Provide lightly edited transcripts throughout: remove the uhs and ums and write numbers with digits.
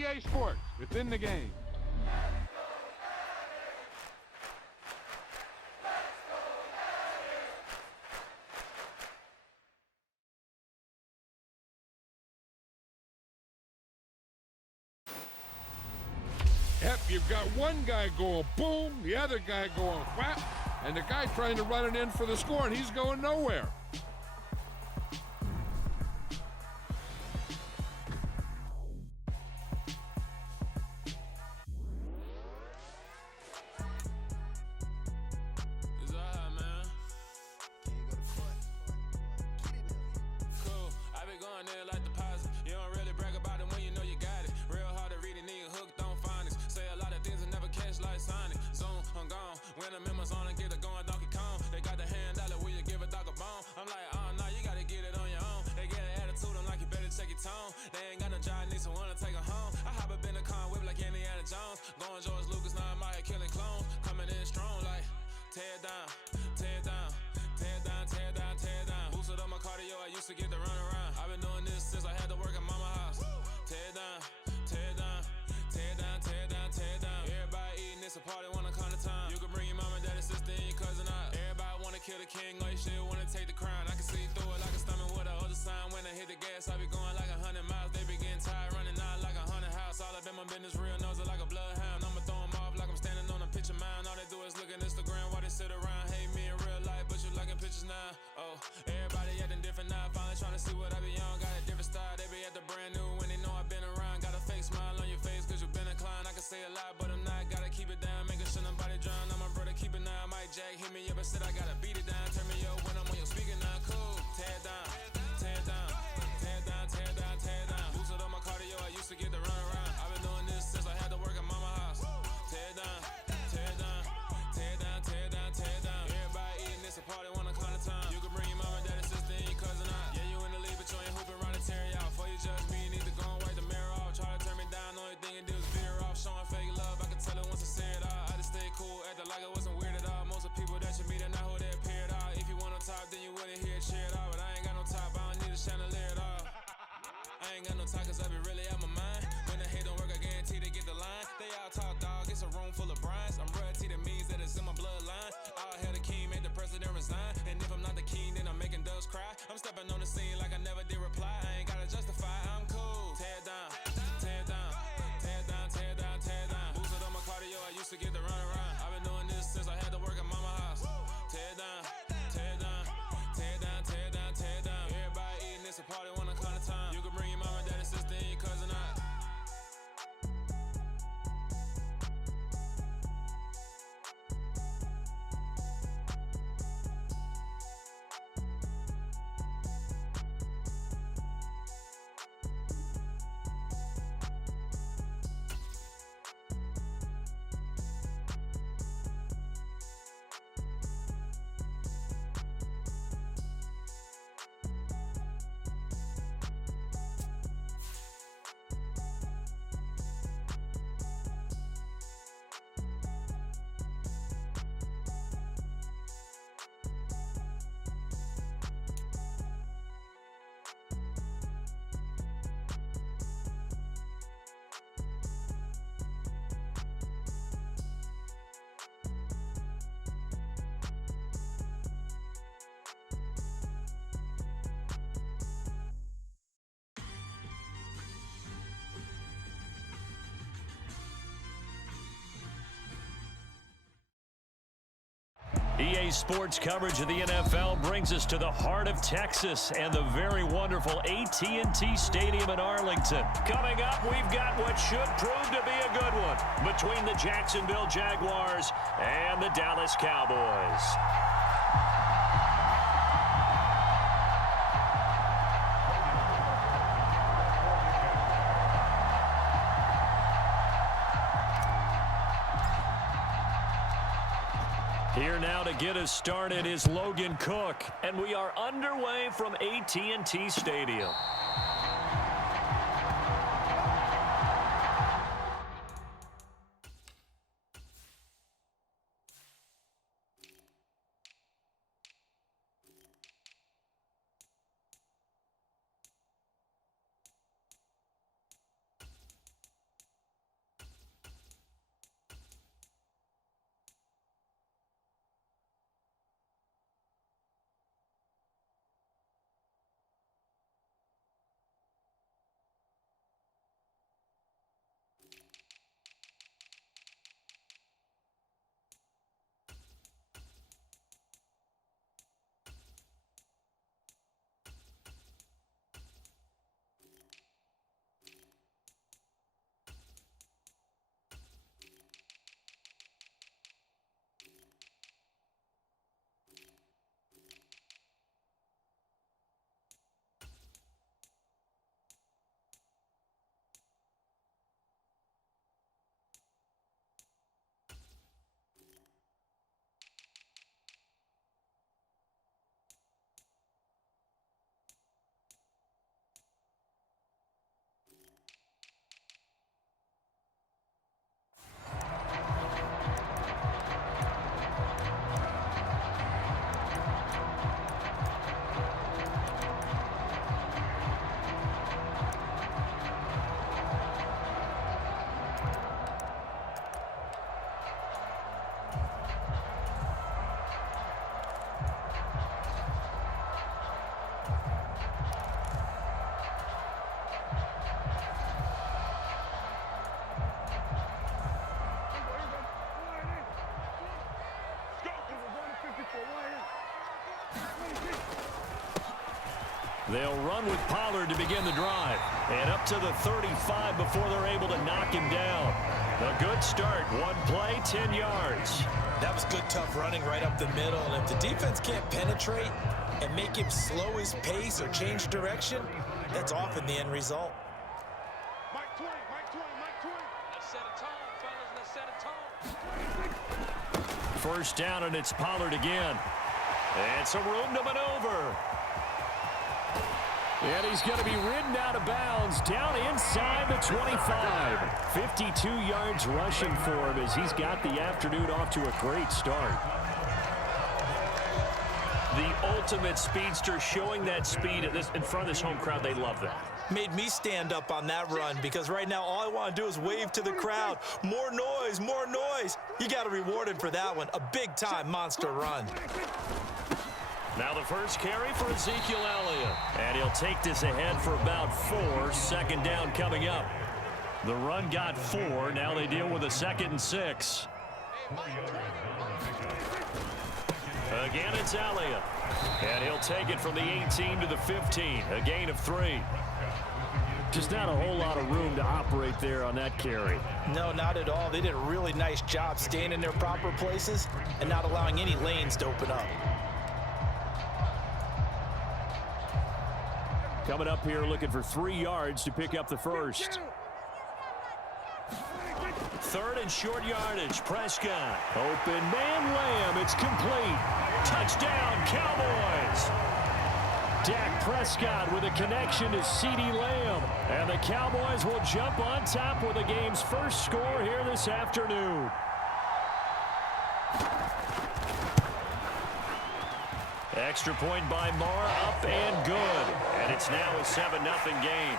EA Sports. It's in the game. Yep, you've got one guy going boom, the other guy going whap, and the guy trying to run it in for the score, and he's going nowhere. EA Sports coverage of the NFL brings us to the heart of Texas and the very wonderful AT&T Stadium in Arlington. Coming up, we've got what should prove to be a good one between the Jacksonville Jaguars and the Dallas Cowboys. Here now to get us started is Logan Cook, and we are underway from AT&T Stadium. They'll run with Pollard to begin the drive. And up to the 35 before they're able to knock him down. A good start. One play, 10 yards. That was good, tough running right up the middle. And if the defense can't penetrate and make him slow his pace or change direction, that's often the end result. Mike 20, Mike 20, Mike 20. Let's set a tone, fellas. Let's set a tone. First down, and it's Pollard again. And some room to maneuver. And he's going to be ridden out of bounds down inside the 25. 52 yards rushing for him as he's got the afternoon off to a great start. The ultimate speedster, showing that speed in front of this home crowd. They love that. Made me stand up on that run because right now all I want to do is wave to the crowd. More noise, more noise. You got to reward him for that one. A big-time monster run. Now the first carry for Ezekiel Elliott. And he'll take this ahead for about 4. Second down coming up. The run got 4. Now they deal with a 2nd and 6. Again, it's Elliott. And he'll take it from the 18 to the 15. A gain of 3. Just not a whole lot of room to operate there on that carry. No, not at all. They did a really nice job staying in their proper places and not allowing any lanes to open up. Coming up here looking for 3 yards to pick up the first. 3rd and short yardage. Prescott. Open man Lamb. It's complete. Touchdown Cowboys. Dak Prescott with a connection to CeeDee Lamb. And the Cowboys will jump on top with the game's first score here this afternoon. Extra point by Marr, up and good. And it's now a 7-0 game.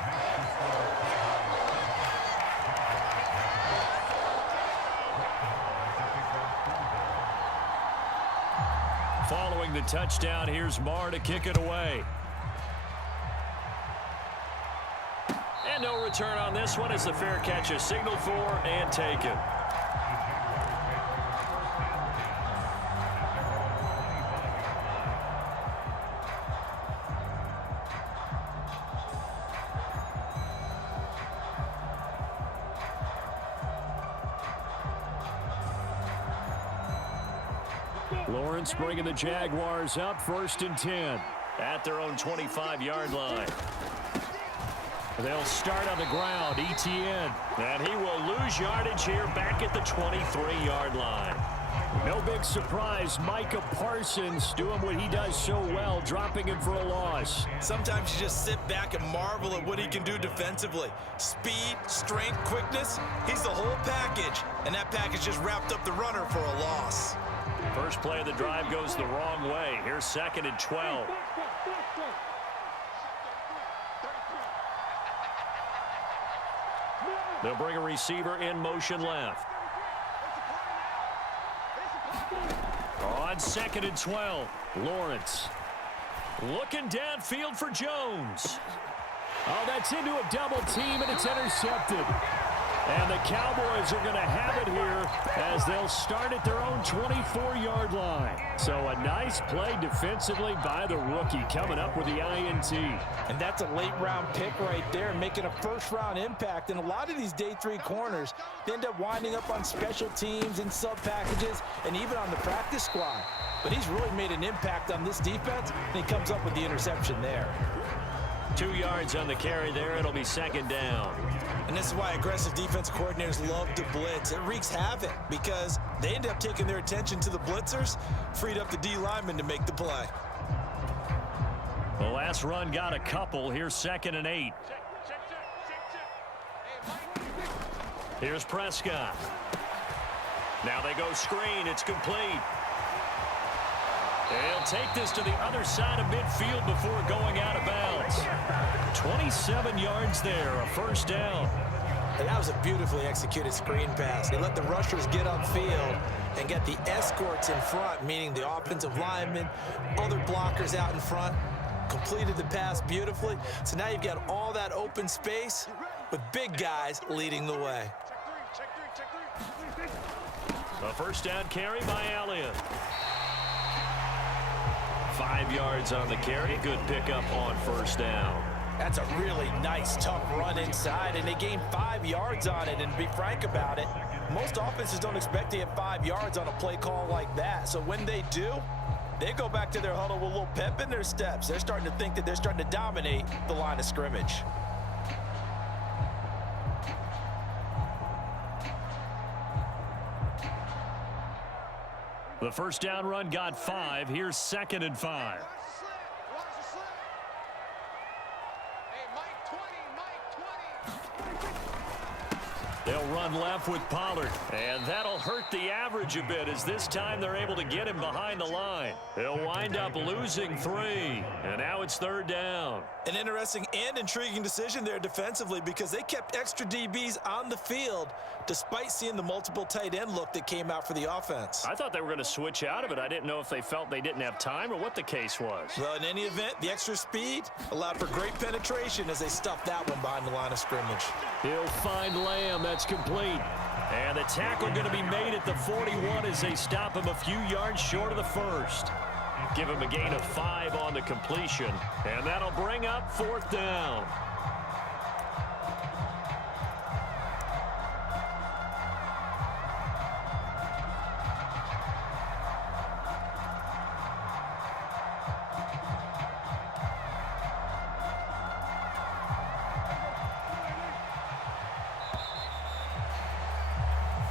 Following the touchdown, here's Marr to kick it away. And no return on this one as the fair catch is signaled for and taken. Lawrence bringing the Jaguars up, 1st and 10 at their own 25-yard line. They'll start on the ground, Etienne, and he will lose yardage here back at the 23-yard line. No big surprise, Micah Parsons doing what he does so well, dropping him for a loss. Sometimes you just sit back and marvel at what he can do defensively. Speed, strength, quickness, he's the whole package. And that package just wrapped up the runner for a loss. First play of the drive goes the wrong way. Here's 2nd and 12. They'll bring a receiver in motion left. On 2nd and 12, Lawrence. Looking downfield for Jones. Oh, that's into a double team, and it's intercepted. And the Cowboys are going to have it here as they'll start at their own 24-yard line. So a nice play defensively by the rookie coming up with the INT. And that's a late-round pick right there, making a first-round impact. And a lot of these day 3 corners, they end up winding up on special teams and sub-packages and even on the practice squad. But he's really made an impact on this defense, and he comes up with the interception there. 2 yards on the carry there. It'll be 2nd down. And this is why aggressive defense coordinators love to blitz. It wreaks havoc because they end up taking their attention to the blitzers, freed up the D lineman to make the play. The last run got a couple. Here's 2nd and 8. Here's Prescott. Now they go screen. It's complete. They'll take this to the other side of midfield before going out of bounds. 27 yards there, a first down. And that was a beautifully executed screen pass. They let the rushers get upfield and get the escorts in front, meaning the offensive linemen, other blockers out in front, completed the pass beautifully. So now you've got all that open space with big guys leading the way. A first down carry by Elliott. 5 yards on the carry. Good pickup on first down. That's a really nice, tough run inside, and they gained 5 yards on it. And to be frank about it, most offenses don't expect to get 5 yards on a play call like that. So when they do, they go back to their huddle with a little pep in their steps. They're starting to think that they're starting to dominate the line of scrimmage. The first down run got 5. Here's 2nd and 5. They'll run left with Pollard, and that'll hurt the average a bit as this time they're able to get him behind the line. They'll wind up losing 3, and now it's 3rd down. An interesting and intriguing decision there defensively because they kept extra DBs on the field despite seeing the multiple tight end look that came out for the offense. I thought they were going to switch out of it. I didn't know if they felt they didn't have time or what the case was. Well, in any event, the extra speed allowed for great penetration as they stuffed that one behind the line of scrimmage. He'll find Lamb. That's complete. And the tackle going to be made at the 41 as they stop him a few yards short of the first. Give him a gain of 5 on the completion, and that'll bring up 4th down.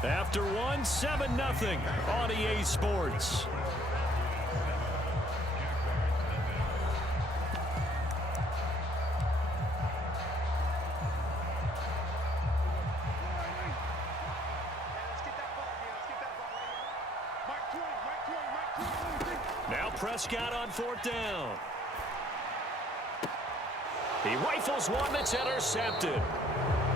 After 1, 7-0 on EA Sports. Now Prescott on 4th down. He rifles one that's intercepted.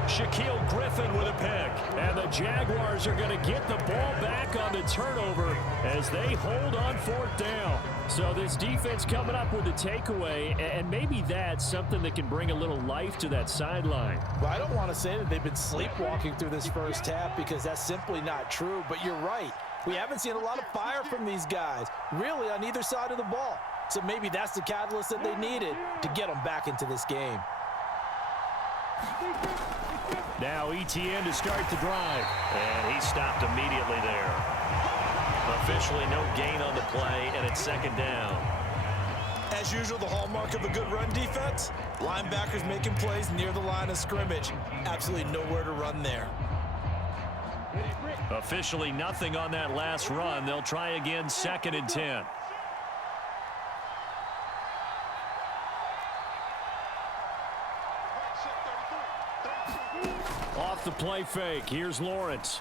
Shaquille Griffin with a pick. And the Jaguars are going to get the ball back on the turnover as they hold on 4th down. So this defense coming up with a takeaway, and maybe that's something that can bring a little life to that sideline. Well, I don't want to say that they've been sleepwalking through this first half because that's simply not true, but you're right. We haven't seen a lot of fire from these guys, really on either side of the ball. So maybe that's the catalyst that they needed to get them back into this game. Now Etienne to start the drive. And he stopped immediately there. Officially no gain on the play, and it's 2nd down. As usual, the hallmark of a good run defense, linebackers making plays near the line of scrimmage. Absolutely nowhere to run there. Officially nothing on that last run. They'll try again 2nd and 10. Off the play fake. Here's Lawrence.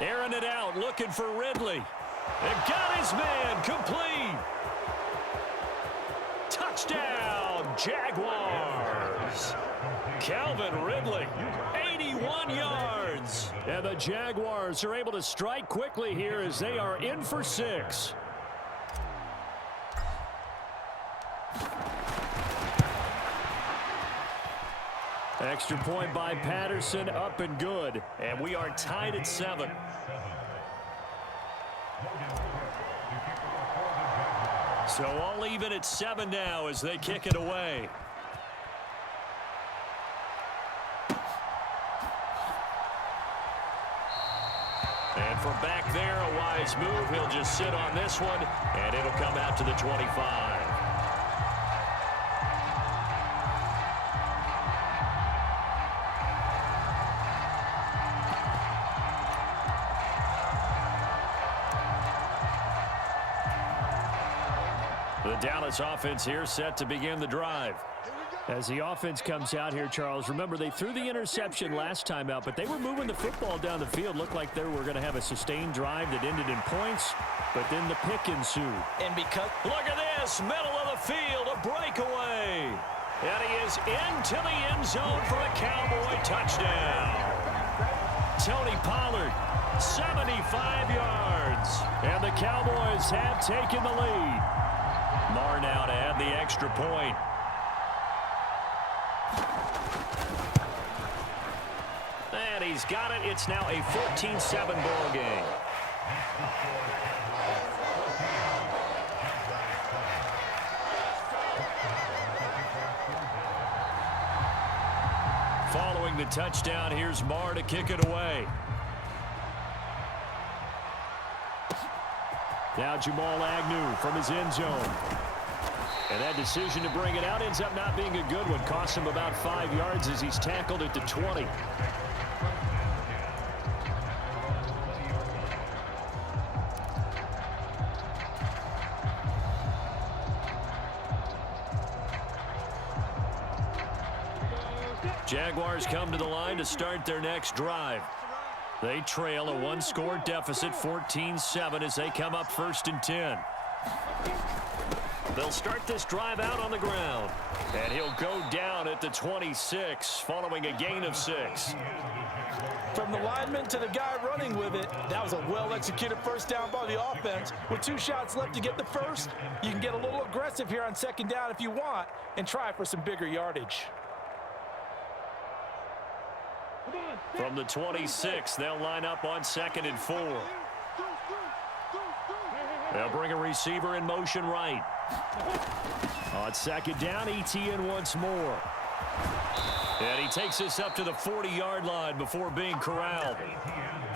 Airing it out, looking for Ridley. And got his man, complete. Touchdown, Jaguars. Calvin Ridley, 81 yards. And the Jaguars are able to strike quickly here as they are in for 6. Extra point by Patterson, up and good. And we are tied at 7. So all even at 7 now as they kick it away. And from back there, a wise move. He'll just sit on this one, and it'll come out to the 25. The Dallas offense here set to begin the drive. As the offense comes out here, Charles, remember they threw the interception last time out, but they were moving the football down the field. Looked like they were going to have a sustained drive that ended in points, but then the pick ensued. And because... Look at this, middle of the field, a breakaway. And he is into the end zone for a Cowboy touchdown. Tony Pollard, 75 yards. And the Cowboys have taken the lead. Marr now to add the extra point. And he's got it. It's now a 14-7 ball game. the touchdown. Here's Marr to kick it away. Now Jamal Agnew from his end zone. And that decision to bring it out ends up not being a good one. Costs him about 5 yards as he's tackled at the 20. Jaguars come to the line to start their next drive. They trail a one-score deficit, 14-7, as they come up 1st and 10. They'll start this drive out on the ground. And he'll go down at the 26 following a gain of 6. From the lineman to the guy running with it, that was a well-executed first down by the offense. With 2 shots left to get the first, you can get a little aggressive here on 2nd down if you want and try for some bigger yardage. From the 26, they'll line up on 2nd and 4. They'll bring a receiver in motion right. On 2nd down, ETN once more. And he takes this up to the 40-yard line before being corralled.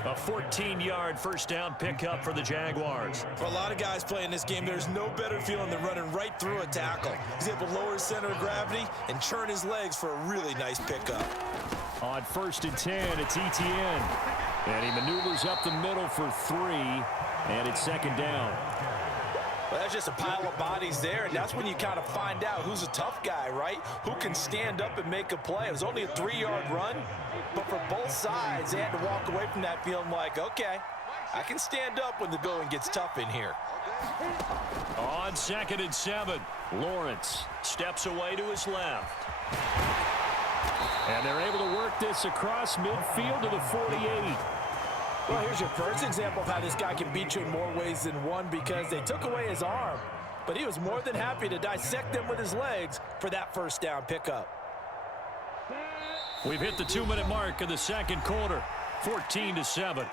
A 14-yard first down pickup for the Jaguars. For a lot of guys playing this game, there's no better feeling than running right through a tackle. He's able to lower his center of gravity and churn his legs for a really nice pickup. On 1st and 10, it's ETN. And he maneuvers up the middle for 3, and it's 2nd down. Well, that's just a pile of bodies there, and that's when you kind of find out who's a tough guy, right? Who can stand up and make a play. It was only a 3-yard run, but for both sides, they had to walk away from that feeling like, okay, I can stand up when the going gets tough in here. On 2nd and 7, Lawrence steps away to his left. And they're able to work this across midfield to the 48. Well, here's your first example of how this guy can beat you in more ways than one, because they took away his arm, but he was more than happy to dissect them with his legs for that first down pickup. We've hit the 2-minute mark of the 2nd quarter, 14-7.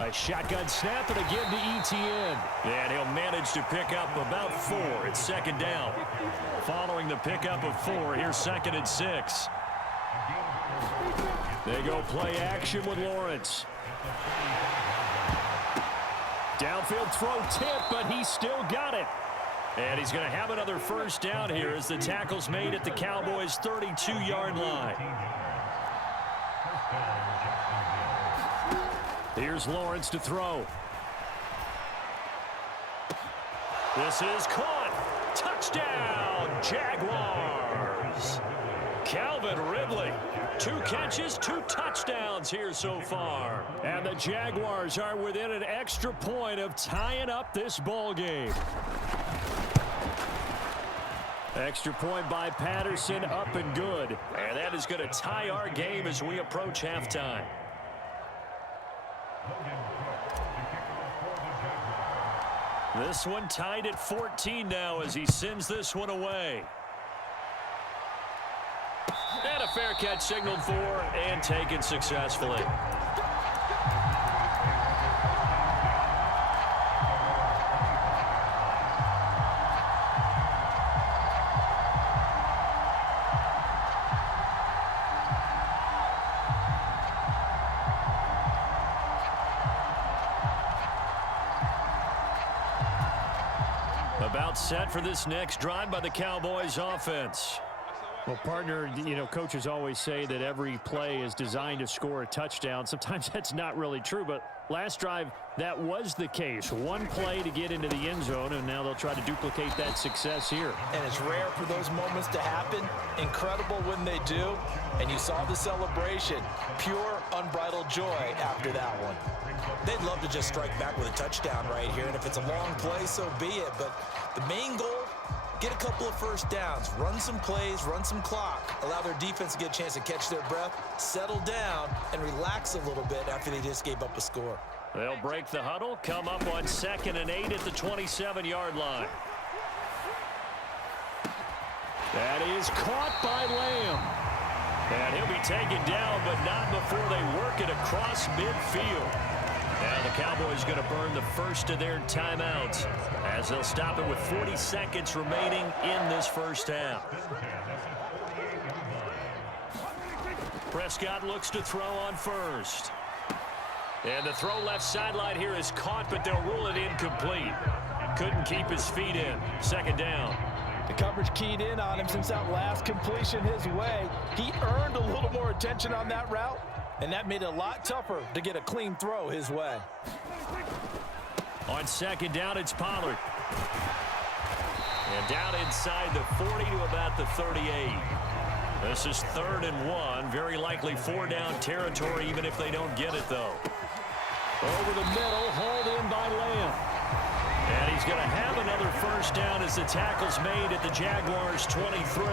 A shotgun snap and a give to ETN. And he'll manage to pick up about 4. It's 2nd down. Following the pickup of 4, here's 2nd and 6. They go play action with Lawrence. Downfield throw tip, but he still got it. And he's going to have another first down here as the tackle's made at the Cowboys' 32-yard line. Here's Lawrence to throw. This is caught. Touchdown, Jaguars. Calvin Ridley. 2 catches, 2 touchdowns here so far. And the Jaguars are within an extra point of tying up this ball game. Extra point by Patterson, up and good. And that is going to tie our game as we approach halftime. This one tied at 14 now as he sends this one away. And a fair catch signaled for and taken successfully. About set for this next drive by the Cowboys offense. Well, partner, you know, coaches always say that every play is designed to score a touchdown. Sometimes that's not really true, but last drive, that was the case. One play to get into the end zone, and now they'll try to duplicate that success here. And it's rare for those moments to happen. Incredible when they do. And you saw the celebration. Pure, unbridled joy after that one. They'd love to just strike back with a touchdown right here. And if it's a long play, so be it. But the main goal, get a couple of first downs, run some plays, run some clock, allow their defense to get a chance to catch their breath, settle down, and relax a little bit after they just gave up a score. They'll break the huddle, come up on 2nd and 8 at the 27-yard line. That is caught by Lamb. And he'll be taken down, but not before they work it across midfield. Now the Cowboys going to burn the first of their timeouts as they'll stop it with 40 seconds remaining in this first half. Prescott looks to throw on first. And the throw left sideline here is caught, but they'll rule it incomplete. Couldn't keep his feet in. Second down. The coverage keyed in on him since that last completion his way. He earned a little more attention on that route, and that made it a lot tougher to get a clean throw his way. On second down, it's Pollard. And down inside the 40 to about the 38. This is 3rd and 1. Very likely 4-down territory, even if they don't get it, though. Over the middle, hauled in by Lamb. And he's going to have another first down as the tackle's made at the Jaguars' 23.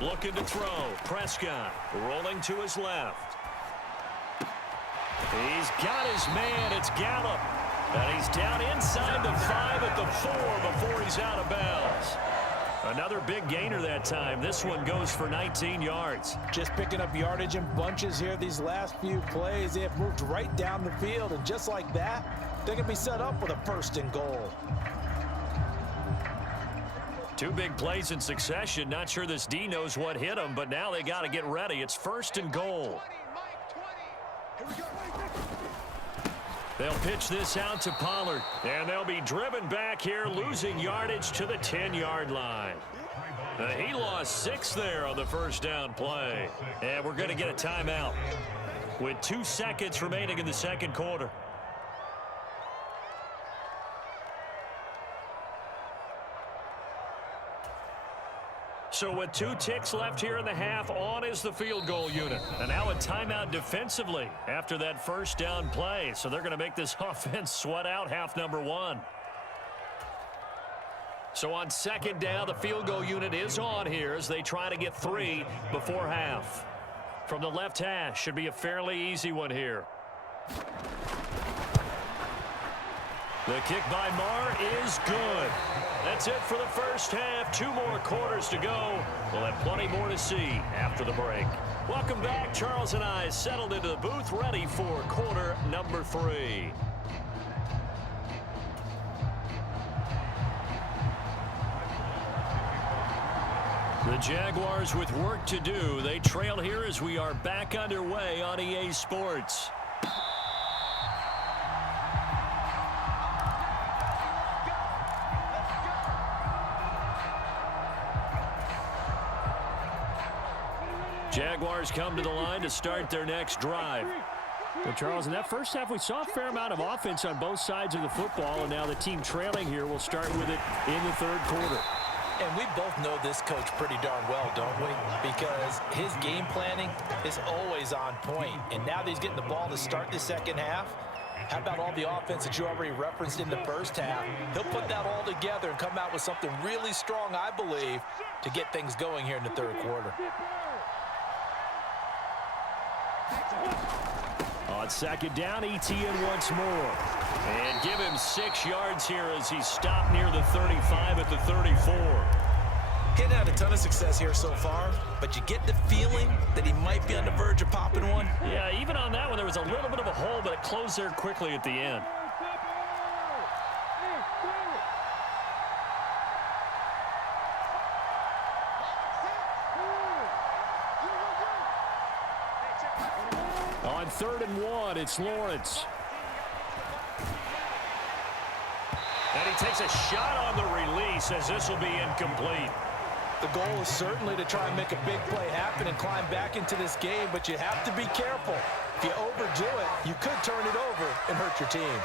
Looking to throw. Prescott rolling to his left. He's got his man. It's Gallup. And he's down inside the 5 at the 4 before he's out of bounds. Another big gainer that time. This one goes for 19 yards. Just picking up yardage in bunches here these last few plays. They have moved right down the field, and just like that, they're going to be set up with a 1st and goal. 2 big plays in succession. Not sure this D knows what hit him, but now they got to get ready. It's 1st and goal. They'll pitch this out to Pollard, and they'll be driven back here, losing yardage to the 10-yard line. He lost 6 there on the first down play, and we're going to get a timeout with 2 seconds remaining in the second quarter. So with 2 ticks left here in the half, on is the field goal unit. And now a timeout defensively after that first down play. So they're going to make this offense sweat out half number 1. So on second down, the field goal unit is on here as they try to get 3 before half. From the left hash, should be a fairly easy one here. The kick by Marr is good. That's it for the first half. 2 more quarters to go. We'll have plenty more to see after the break. Welcome back. Charles and I settled into the booth, ready for quarter number 3. The Jaguars with work to do. They trail here as we are back underway on EA Sports. Jaguars come to the line to start their next drive. Well, Charles, in that first half, we saw a fair amount of offense on both sides of the football, and now the team trailing here will start with it in the third quarter. And we both know this coach pretty darn well, don't we? Because his game planning is always on point. And now that he's getting the ball to start the second half, how about all the offense that you already referenced in the first half? He'll put that all together and come out with something really strong, I believe, to get things going here in the third quarter. On second down, Etienne once more. And give him 6 yards here as he's stopped near the 35 at the 34. He's had a ton of success here so far, but you get the feeling that he might be on the verge of popping one. Yeah, even on that one, there was a little bit of a hole, but it closed there quickly at the end. On 3rd and 1, it's Lawrence. And he takes a shot on the release as this will be incomplete. The goal is certainly to try and make a big play happen and climb back into this game, but you have to be careful. If you overdo it, you could turn it over and hurt your team.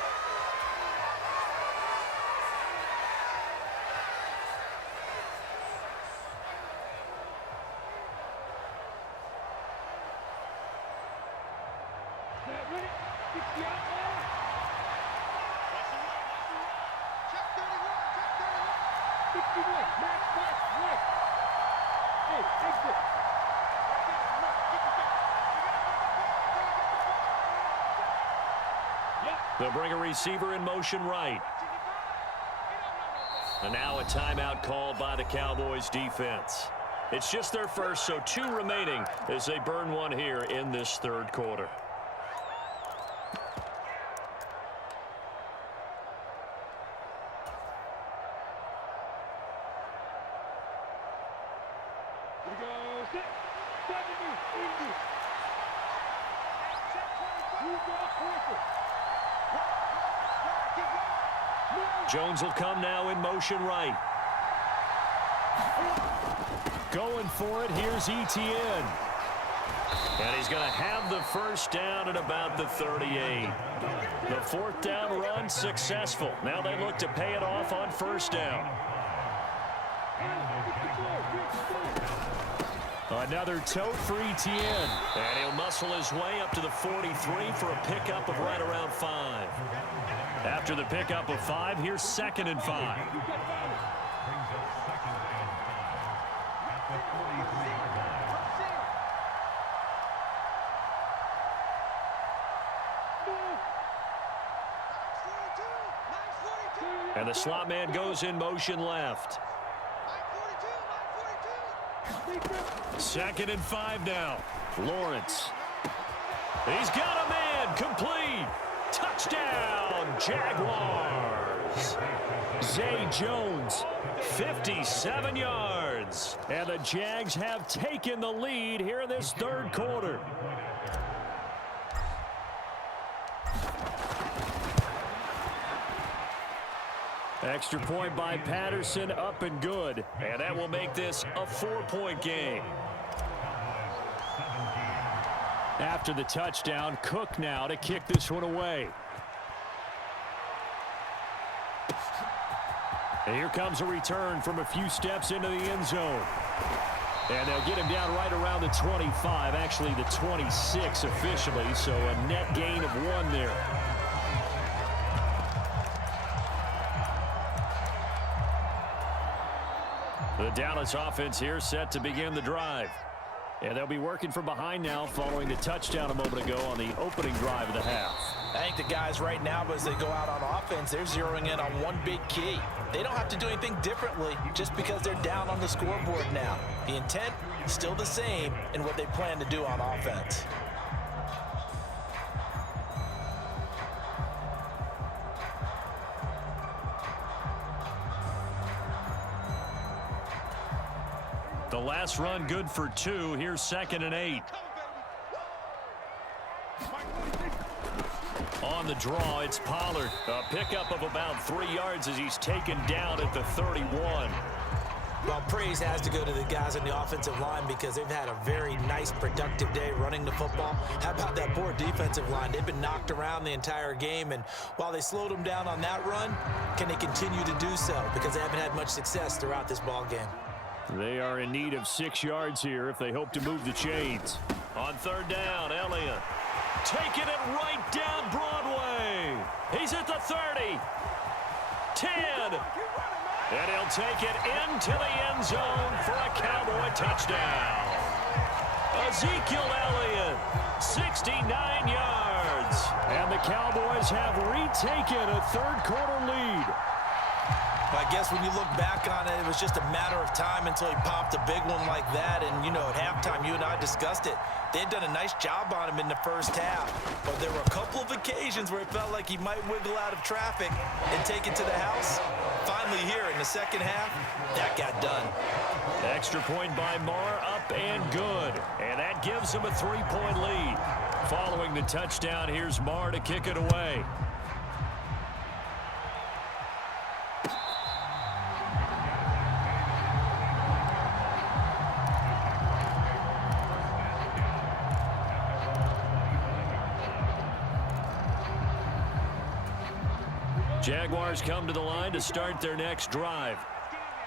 They'll bring a receiver in motion right. And now a timeout called by the Cowboys defense. It's just their first, so 2 remaining as they burn one here in this third quarter. Jones will come now in motion right. Going for it, here's Etienne. And he's going to have the first down at about the 38. The 4th down run successful. Now they look to pay it off on first down. Another tote for Etienne. And he'll muscle his way up to the 43 for a pickup of right around 5. After the pickup of 5, here's 2nd and 5. And the slot man goes in motion left. 2nd and 5 now. Lawrence. He's got a man. Complete. Touchdown, Jaguars. Zay Jones, 57 yards. And the Jags have taken the lead here in this third quarter. Extra point by Patterson, up and good. And that will make this a 4-point game. After the touchdown, Cook now to kick this one away. And here comes a return from a few steps into the end zone. And they'll get him down right around the 25, actually the 26 officially, so a net gain of 1 there. The Dallas offense here set to begin the drive. And they'll be working from behind now following the touchdown a moment ago on the opening drive of the half. I think the guys right now, as they go out on offense, they're zeroing in on one big key. They don't have to do anything differently just because they're down on the scoreboard now. The intent is still the same in what they plan to do on offense. The last run good for 2. Here's 2nd and 8. On the draw, it's Pollard. A pickup of about 3 yards as he's taken down at the 31. Well, praise has to go to the guys on the offensive line because they've had a very nice, productive day running the football. How about that poor defensive line? They've been knocked around the entire game, and while they slowed them down on that run, can they continue to do so? Because they haven't had much success throughout this ball game. They are in need of 6 yards here if they hope to move the chains. On 3rd down, Elliott taking it right down Broadway. He's at the 30. 10. And he'll take it into the end zone for a Cowboy touchdown. Ezekiel Elliott, 69 yards. And the Cowboys have retaken a third quarter lead. I guess when you look back on it, it was just a matter of time until he popped a big one like that. And, you know, at halftime, you and I discussed it. They had done a nice job on him in the first half. But there were a couple of occasions where it felt like he might wiggle out of traffic and take it to the house. Finally here in the second half, that got done. Extra point by Marr, up and good. And that gives him a 3-point lead. Following the touchdown, here's Marr to kick it away. Jaguars come to the line to start their next drive.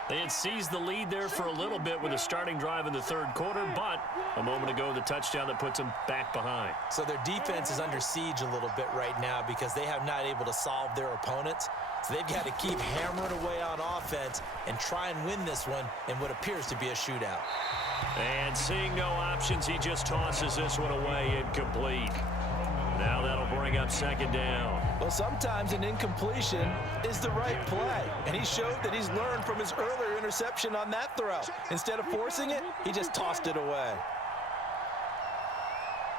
They had seized the lead there for a little bit with a starting drive in the third quarter, but a moment ago, the touchdown that puts them back behind. So their defense is under siege a little bit right now because they have not able to solve their opponents. So they've got to keep hammering away on offense and try and win this one in what appears to be a shootout. And seeing no options, he just tosses this one away incomplete. Now that'll bring up second down. Well, sometimes an incompletion is the right play, and he showed that he's learned from his earlier interception on that throw. Instead of forcing it, he just tossed it away.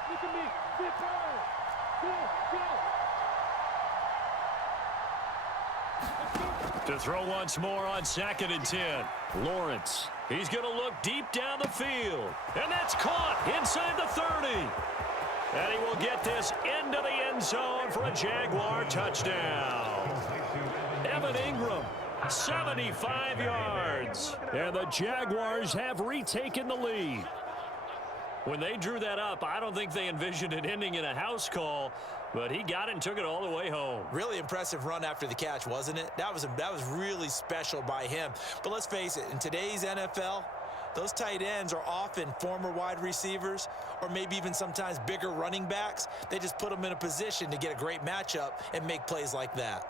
Look at me. Sit down. Go. To throw once more on 2nd and 10. Lawrence. He's going to look deep down the field. And that's caught inside the 30. And he will get this into the end zone for a Jaguar touchdown. Evan Ingram, 75 yards. And the Jaguars have retaken the lead. When they drew that up, I don't think they envisioned it ending in a house call, but he got it and took it all the way home. Really impressive run after the catch, wasn't it? That was really special by him. But let's face it, in today's NFL, those tight ends are often former wide receivers or maybe even sometimes bigger running backs. They just put them in a position to get a great matchup and make plays like that.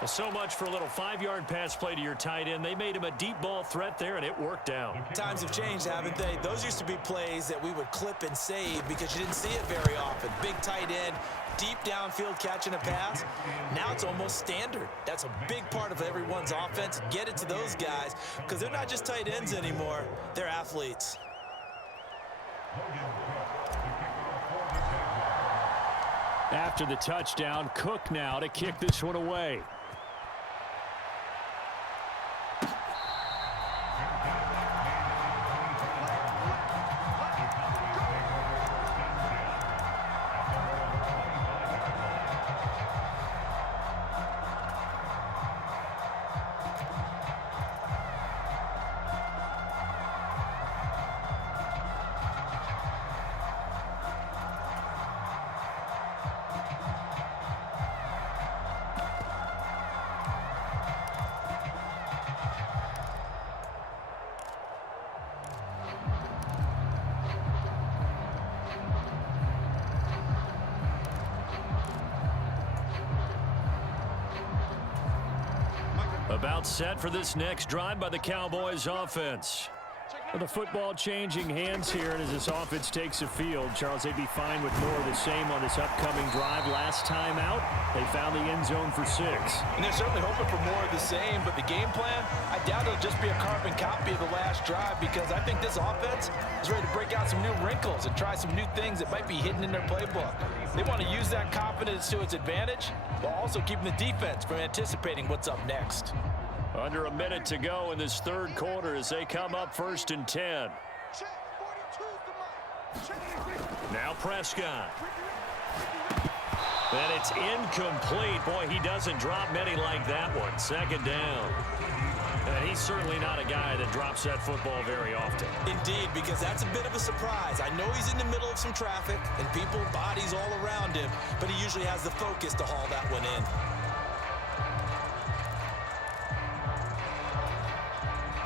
Well, so much for a little 5-yard pass play to your tight end. They made him a deep ball threat there, and it worked out. Times have changed, haven't they? Those used to be plays that we would clip and save because you didn't see it very often. Big tight end, deep downfield catching a pass. Now it's almost standard. That's a big part of everyone's offense. Get it to those guys because they're not just tight ends anymore. They're athletes. After the touchdown, Cook now to kick this one away. About set for this next drive by the Cowboys offense. Well, the football changing hands here, and as this offense takes the field, Charles, they'd be fine with more of the same on this upcoming drive. Last time out, they found the end zone for 6. And they're certainly hoping for more of the same, but the game plan, I doubt it'll just be a carbon copy of the last drive because I think this offense is ready to break out some new wrinkles and try some new things that might be hidden in their playbook. They want to use that confidence to its advantage while also keeping the defense from anticipating what's up next. Under a minute to go in this third quarter as they come up 1st and 10. Now Prescott. And it's incomplete. Boy, he doesn't drop many like that one. 2nd down. And he's certainly not a guy that drops that football very often. Indeed, because that's a bit of a surprise. I know he's in the middle of some traffic and people, bodies all around him, but he usually has the focus to haul that one in.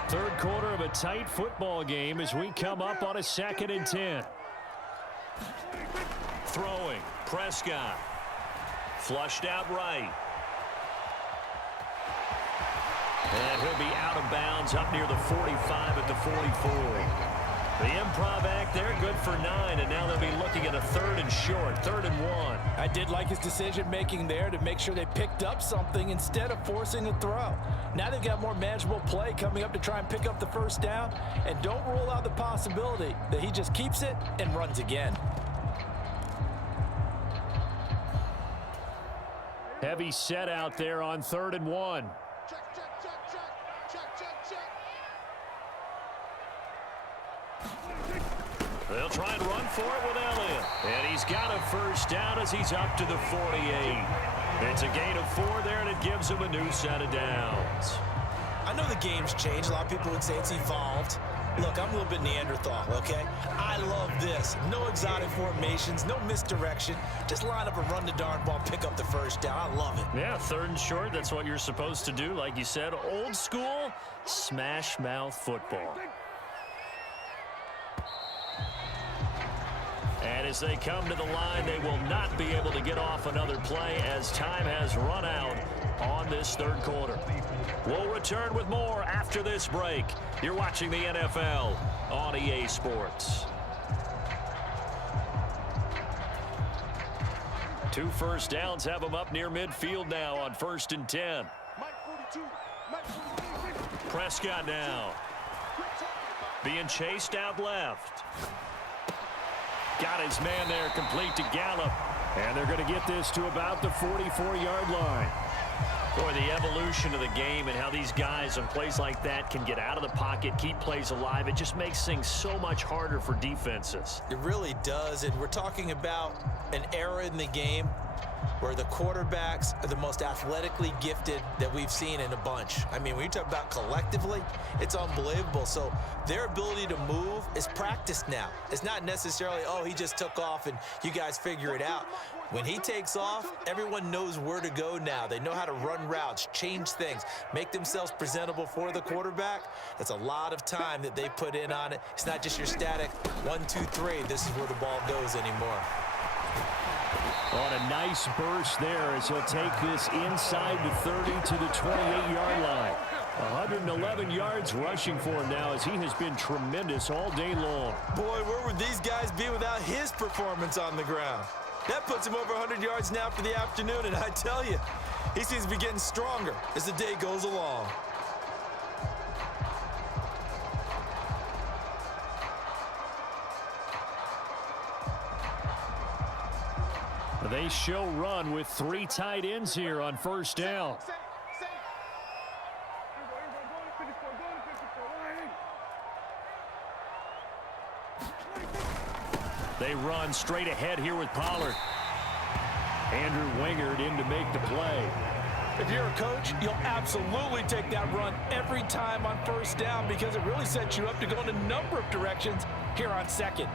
Third quarter of a tight football game as we come up on a 2nd and 10. Throwing. Prescott. Flushed out right. And he'll be out of bounds up near the 45 at the 44. The improv act there, good for 9, and now they'll be looking at a 3rd and short, 3rd and 1. I did like his decision-making there to make sure they picked up something instead of forcing a throw. Now they've got more manageable play coming up to try and pick up the 1st down, and don't rule out the possibility that he just keeps it and runs again. Heavy set out there on 3rd and 1. They'll try and run for it with Elliott. And he's got a 1st down as he's up to the 48. It's a gain of 4 there, and it gives him a new set of downs. I know the game's changed. A lot of people would say it's evolved. Look, I'm a little bit Neanderthal, okay? I love this. No exotic formations, no misdirection. Just line up and run the darn ball, pick up the 1st down. I love it. Yeah, 3rd and short, that's what you're supposed to do. Like you said, old school, smash mouth football. And As they come to the line, they will not be able to get off another play as time has run out on this third quarter. We'll return with more after this break. You're watching the NFL on EA Sports. 2 first downs have them up near midfield now on 1st and 10. Prescott now. Being chased out left. Got his man there, complete to Gallup. And they're going to get this to about the 44-yard line. Boy, the evolution of the game and how these guys in plays like that can get out of the pocket, keep plays alive, it just makes things so much harder for defenses. It really does, and we're talking about an era in the game where the quarterbacks are the most athletically gifted that we've seen in a bunch. I mean, when you talk about collectively, it's unbelievable. So their ability to move is practiced now. It's not necessarily, oh, he just took off and you guys figure it out. When he takes off, everyone knows where to go now. They know how to run routes, change things, make themselves presentable for the quarterback. That's a lot of time that they put in on it. It's not just your static 1, 2, 3. This is where the ball goes anymore. On a nice burst there as he'll take this inside the 30 to the 28-yard line. 111 yards rushing for him now as he has been tremendous all day long. Boy, where would these guys be without his performance on the ground? That puts him over 100 yards now for the afternoon, and I tell you, he seems to be getting stronger as the day goes along. They show run with 3 tight ends here on 1st down. They run straight ahead here with Pollard. Andrew Wingard in to make the play. If you're a coach, you'll absolutely take that run every time on 1st down because it really sets you up to go in a number of directions here on 2nd.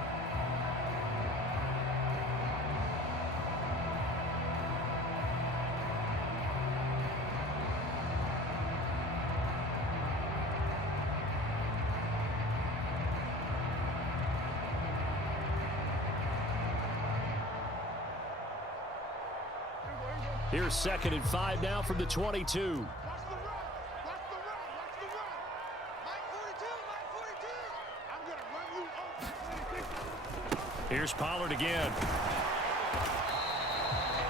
Here's 2nd and 5 now from the 22. Here's Pollard again.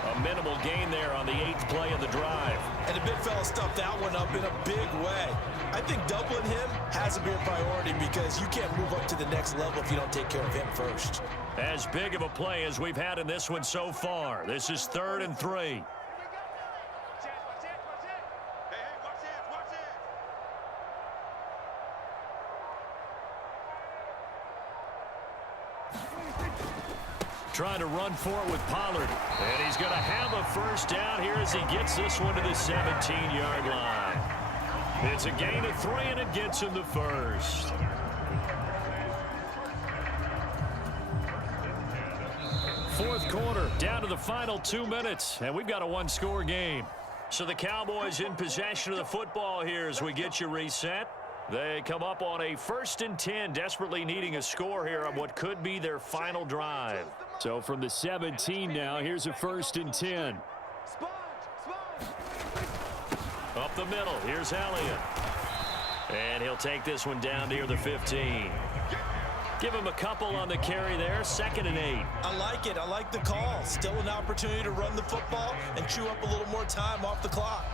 A minimal gain there on the 8th play of the drive. And the big fella stuffed that one up in a big way. I think doubling him has to be a priority because you can't move up to the next level if you don't take care of him first. As big of a play as we've had in this one so far. This is 3rd and 3. Trying to run for it with Pollard. And he's going to have a 1st down here as he gets this one to the 17-yard line. It's a gain of 3, and it gets him the 1st. Fourth quarter, down to the final 2 minutes, and we've got a 1-score game. So the Cowboys in possession of the football here as we get you reset. They come up on a 1st and 10, desperately needing a score here on what could be their final drive. So from the 17 now, here's a 1st and 10. Up the middle, here's Elliott. And he'll take this one down near the 15. Give him a couple on the carry there, 2nd and 8. I like it. I like the call. Still an opportunity to run the football and chew up a little more time off the clock.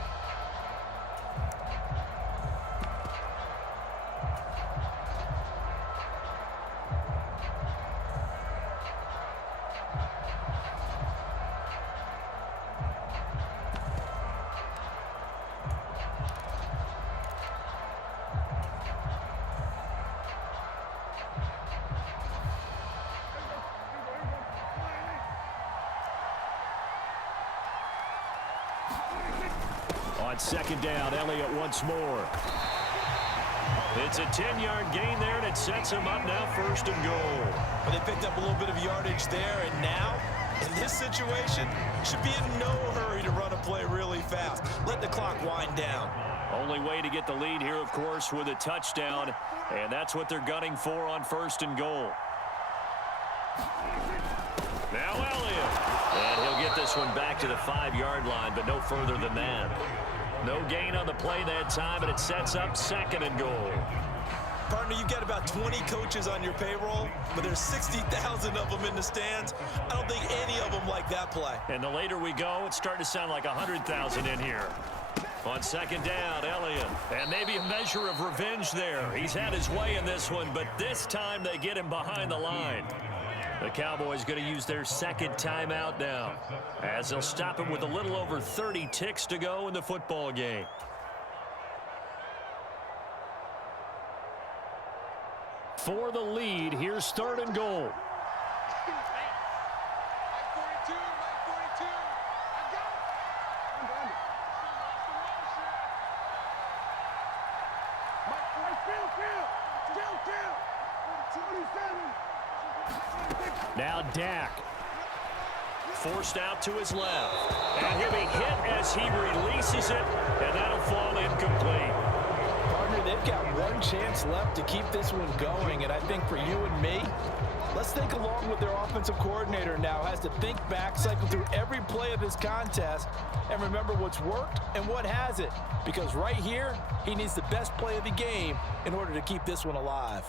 On 2nd down, Elliott once more. It's a 10-yard gain there, and it sets him up now 1st and goal. But they picked up a little bit of yardage there, and now, in this situation, should be in no hurry to run a play really fast. Let the clock wind down. Only way to get the lead here, of course, with a touchdown, and that's what they're gunning for on 1st and goal. Now Elliott. And he'll get this one back to the 5-yard line, but no further than that. No gain on the play that time, and it sets up 2nd and goal. Partner, you've got about 20 coaches on your payroll, but there's 60,000 of them in the stands. I don't think any of them like that play. And the later we go, it's starting to sound like 100,000 in here. On 2nd down, Elliott. And maybe a measure of revenge there. He's had his way in this one, but this time they get him behind the line. The Cowboys going to use their 2nd timeout now, as they'll stop him with a little over 30 ticks to go in the football game. For the lead, here's 3rd and goal. Now Dak. Forced out to his left. And he'll be hit as he releases it, and that'll fall incomplete. Partner, they've got one chance left to keep this one going, and I think for you and me, let's think along with their offensive coordinator now. Has to think back, cycle through every play of this contest, and remember what's worked and what hasn't. Because right here, he needs the best play of the game in order to keep this one alive.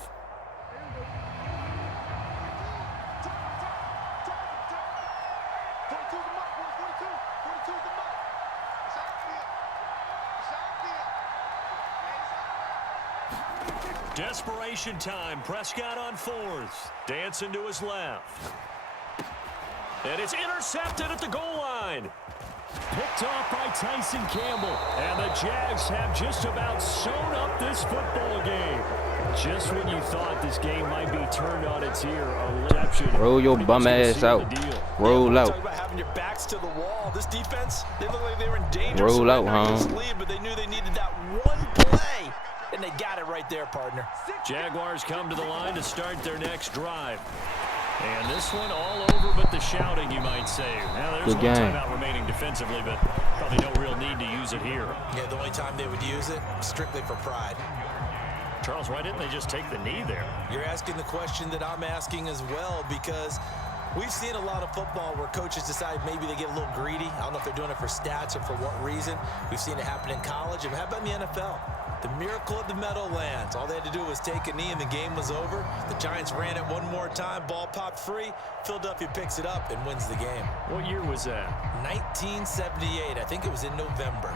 Desperation time. Prescott on 4th. Dancing to his left. And it's intercepted at the goal line. Picked off by Tyson Campbell. And the Jags have just about sewn up this football game. Just when you thought this game might be turned on its ear, a reception. Roll your bum ass out. Roll out. Talk about having your backs to the wall. This defense, they look like they were in danger. Roll out, huh? Lead, but they knew they needed that one play, and they got it right there, partner. Jaguars come to the line to start their next drive. And this one all over but the shouting, you might say. Now there's one timeout remaining defensively, but probably no real need to use it here. Yeah, the only time they would use it, strictly for pride. Charles, why didn't they just take the knee there? You're asking the question that I'm asking as well, because we've seen a lot of football where coaches decide maybe they get a little greedy. I don't know if they're doing it for stats or for what reason. We've seen it happen in college. And how about in the NFL? The miracle of the Meadowlands. All they had to do was take a knee and the game was over. The Giants ran it one more time. Ball popped free. Philadelphia picks it up and wins the game. What year was that? 1978. I think it was in November.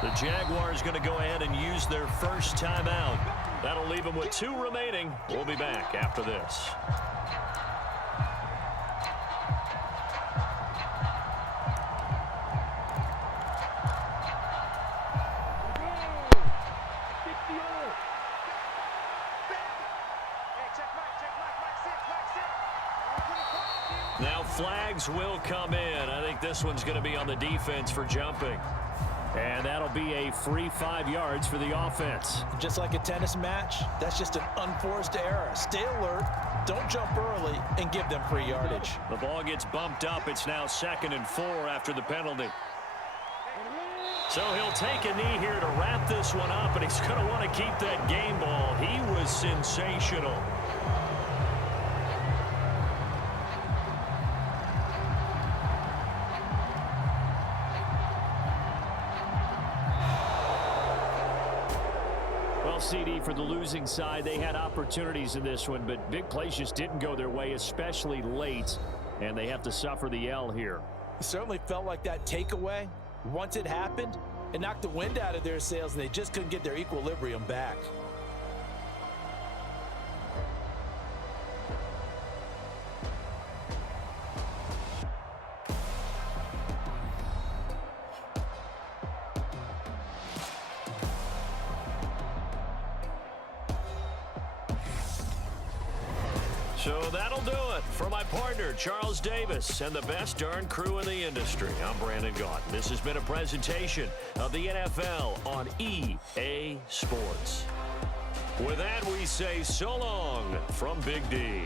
The Jaguars going to go ahead and use their first timeout. That'll leave them with 2 remaining. We'll be back after this. Now flags will come in. I think this one's going to be on the defense for jumping. And that'll be a free 5 yards for the offense. Just like a tennis match, that's just an unforced error. Stay alert, don't jump early, and give them free yardage. The ball gets bumped up. It's now 2nd and 4 after the penalty. So he'll take a knee here to wrap this one up, and he's going to want to keep that game ball. He was sensational. CD for the losing side. They had opportunities in this one, but big plays just didn't go their way, especially late, and they have to suffer the L here. It certainly felt like that takeaway, once it happened, it knocked the wind out of their sails, and they just couldn't get their equilibrium back. So that'll do it. For my partner, Charles Davis, and the best darn crew in the industry, I'm Brandon Gault. This has been a presentation of the NFL on EA Sports. With that, we say so long from Big D.